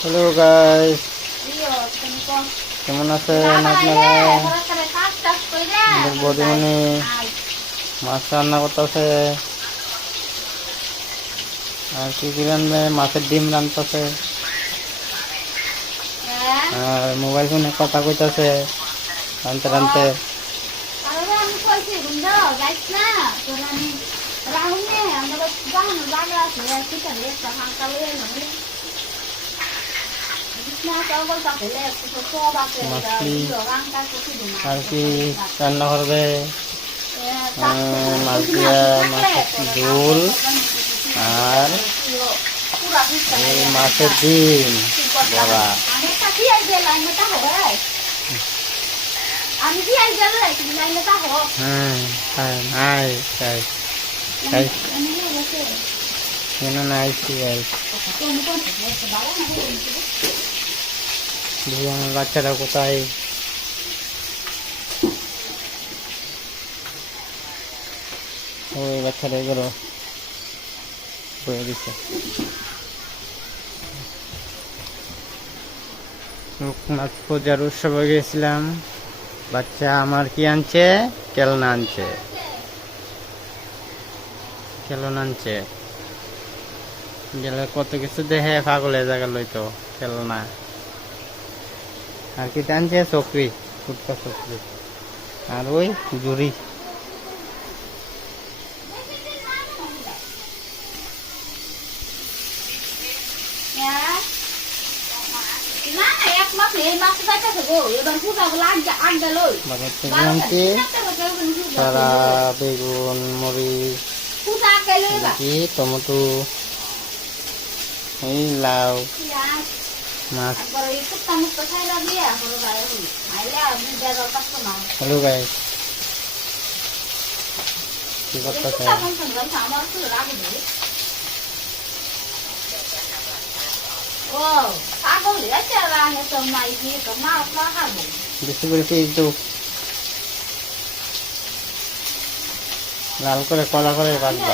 Hello guys, কেমন আছেন আপনারা? আমাদের বৌদিমণি মাছ রান্না করতেছে। আর কি কি রান্না? মাছের ডিম রান্নতেছে আর মোবাইল ফোনে কথা কইতাছে রানতে রানতে। মাছলি আর কি রান্না করবে? মাছ দিয়া মাছের ঝোল আর এই মাছের ডিম বড়া। বাচ্চারা কোথায়? ওই বাচ্চারা এগুলো বয়ে দিচ্ছে। মাছ পূজার উৎসবে গেছিলাম। বাচ্চা আমার কি আনছে? খেলনা আনছে, খেলনা আনছে। গেলে কত কিছু দেখে পাগলে জায়গা লইতো খেলনা। আর কি টানছে? চকরি, ফুটকা চকরি। আর ওই জুড়ি। সারা বেগুন, মরিচ, টমেটো, এই লাউ, মাছ। হ্যালো গাইস, কি করতেছে? বেশি করে পেঁয়াজ দেবো, লাল করে কলা করে বাজবা।